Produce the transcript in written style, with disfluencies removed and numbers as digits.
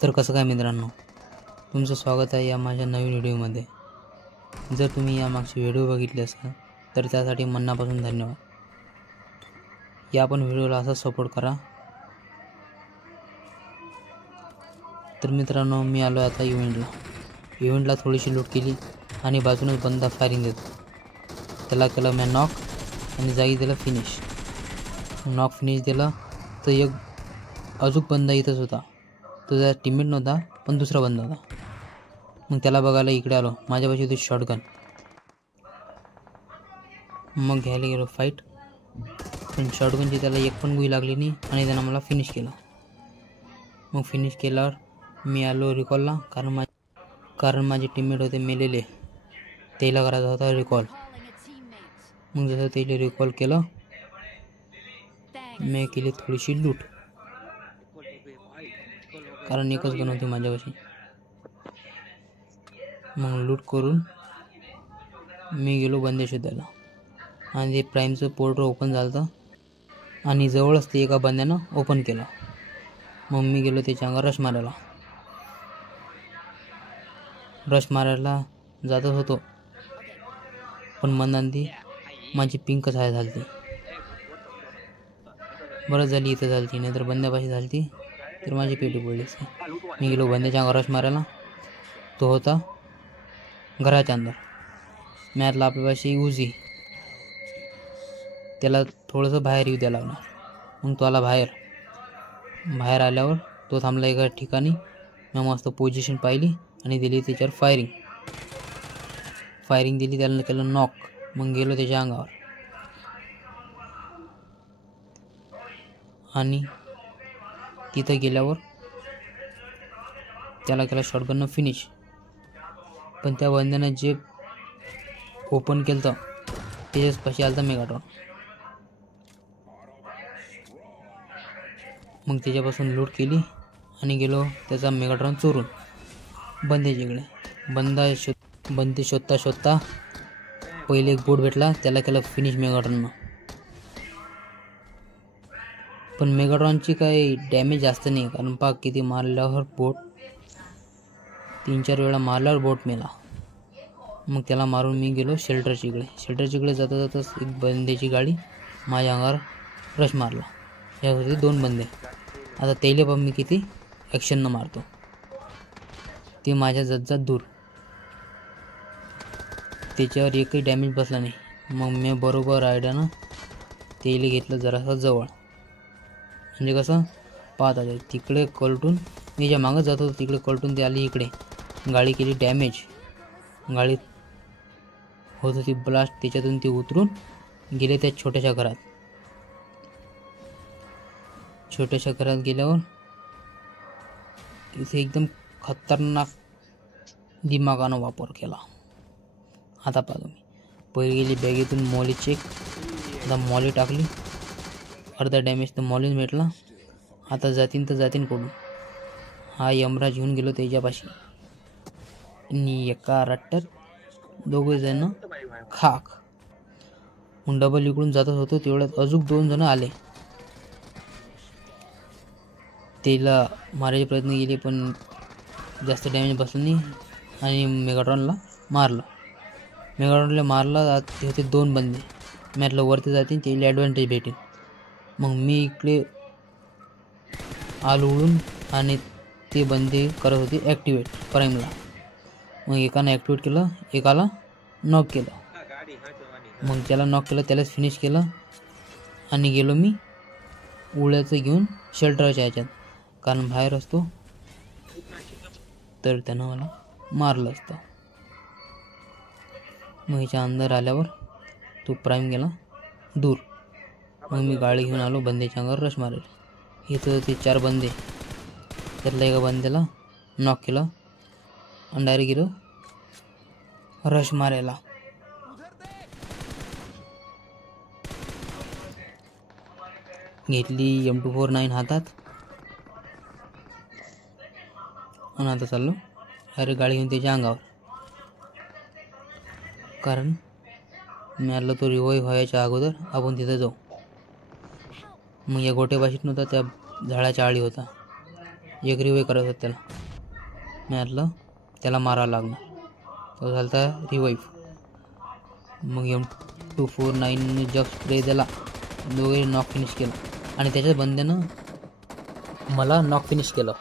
तर कसं काय मित्रांनो, तुमचं स्वागत आहे या माझ्या नवीन व्हिडिओमध्ये. जर तुम्ही या मागचे व्हिडिओ बघितले असाल तर त्यासाठी मनापासून धन्यवाद. या पण व्हिडिओला असा सपोर्ट करा. तर मित्रांनो, मी आलो आता इव्हेंटला थोडीशी लूट केली आणि बाजूनच बंदा फायरिंग देतो. त्याला केलं मी नॉक आणि जागी दिलं फिनिश. नॉक फिनिश दिलं तर एक अजून बंदा इथंच होता. तो त्याचा टीममेट नव्हता पण दुसरा बंदा होता. मग त्याला बघायला इकडे आलो. माझ्यापाशी होती शॉटगन. मग घ्यायला गेलो फाईट, पण शॉटगनची त्याला एक पण गुई लागली नाही आणि त्यानं मला फिनिश केलं. मग फिनिश केल्यावर मी आलो रिकॉलला, कारण माझे टीममेट होते मेलेले. त्याला करायचा होता रिकॉल. मग जसं त्याला रिकॉल केलं, मी केली थोडीशी लूट, कारण एकच गन होती माझ्यापाशी. मग लूट करून मी गेलो बंदे शोधायला आणि ते प्राईमचं पोर्टर ओपन झालं आणि जवळच ते एका बंद्यानं ओपन केलं. मग मी गेलो त्याच्या अंगावर रश मारायला जातच होतो, पण मनांती माझी पिंकच आहे झाली. बरं झाली इथं झाली, नाहीतर बंद्यापाशी झाली तर माझी पेटी पडली. मी गेलो बंद्याच्या अंगावर रश मारायला. तो होता घराच्या अंदर. मॅथला आपल्यापाशी उजी, त्याला थोडंसं बाहेर येऊ द्यायला लागणार. मग तो आला बाहेर आल्यावर तो थांबला एका ठिकाणी. मी मस्त पोझिशन पाहिली आणि दिली त्याच्यावर फायरिंग दिली. त्याला केलं नॉक. मग गेलो त्याच्या अंगावर आणि तिथं गेल्यावर त्याला केला शॉटगननं फिनिश. पण त्या बंद्यानं जे ओपन केलं तर त्याच्याच पाशी आलं तर मेगाट्रॉन. मग त्याच्यापासून लूट केली आणि गेलो त्याचा मेगाट्रॉन चोरून बंद्याच्याकडे. बंदे शोधता पहिले एक बोट भेटला, त्याला केलं फिनिश मेगाट्रॉननं. पण मेगाट्रॉनची काही डॅमेज जास्त नाही, कारण पाक किती मारल्यावर बोट 3-4 वेळा मारल्यावर बोट मेला. मग त्याला मारून मी गेलो शेल्टरच्याकडे जाताच एक बंद्याची गाडी माझ्या अंगावर रश मारला. या होते 2 बंदे. आता त्याला पण मी किती ॲक्शननं मारतो. ते माझ्या जात दूर, त्याच्यावर एकही डॅमेज बसला नाही. मग मी बरोबर आयडियानं त्याला घेतलं जरासं जवळ. म्हणजे कसं पाहत आले तिकडे कलटून मी ज्या मागं जात होतो तिकडे कलटून ते आली इकडे. गाडी केली डॅमेज. गाडीत होत होती ब्लास्ट, त्याच्यातून ते उतरून गेले त्या छोट्याशा घरात गेल्यावर तिथे एकदम खतरनाक दिमागानं वापर केला. आता पहा तुम्ही, पहिले गेली बॅगेतून मॉली चेक. आता मॉली टाकली, अर्धा डॅमेज तर मॉलीच भेटला. आता जातीन कडून हा यमराज घेऊन गेलो त्याच्यापाशी आणि एका रट्ट्यात 2 जण खाक. मग डबल इकडून जातच होतो, तेवढ्यात अजून 2 जण आले. त्याला मारायचे प्रयत्न केले पण जास्त डॅमेज बसला नाही आणि मेगाट्रॉनला मारला. ते होते 2 बंदे. मॅथला वरती जातील त्याला ॲडव्हान्टेज भेटेल. मग मी इकडे आलो उडून आणि ते बंदे करत होते ॲक्टिवेट प्राईमला. मग एकानं ॲक्टिवेट केलं, एकाला नॉक केलं. मग त्याला नॉक केलं, त्यालाच फिनिश केलं आणि गेलो मी उड्याचं घेऊन शेल्टरच्या ह्याच्यात, कारण बाहेर असतो तर त्यानं मला मारलं असतं. मग ह्याच्या अंदर आल्यावर तो प्राईम गेला दूर. मग मी गाडी घेऊन आलो बंद्याच्या अंगावर रश मारायला. इथं होते 4 बंदे. त्यातल्या एका बंद्याला नॉक केलं आणि डायरेक्ट गेलो रश मारायला. घेतली M249 हातात आणि आता चाललो अरे गाडी घेऊन त्याच्या अंगावर, कारण मी आलो तो रिवाईव्ह व्हायच्या अगोदर आपण तिथं जाऊ. मग या गोट्यापाशीत नव्हता, त्या झाडाच्या आळी होता. एक रिवाईव्ह करायचं होतं त्याला. मी म्हटलं त्याला मारावं लागणार. तो झाला रिवाईव्ह. मग M249 जग स्प्रे दिला, दोघे नॉक फिनिश केलं आणि त्याच्याच बंद्यानं मला नॉक फिनिश केलं.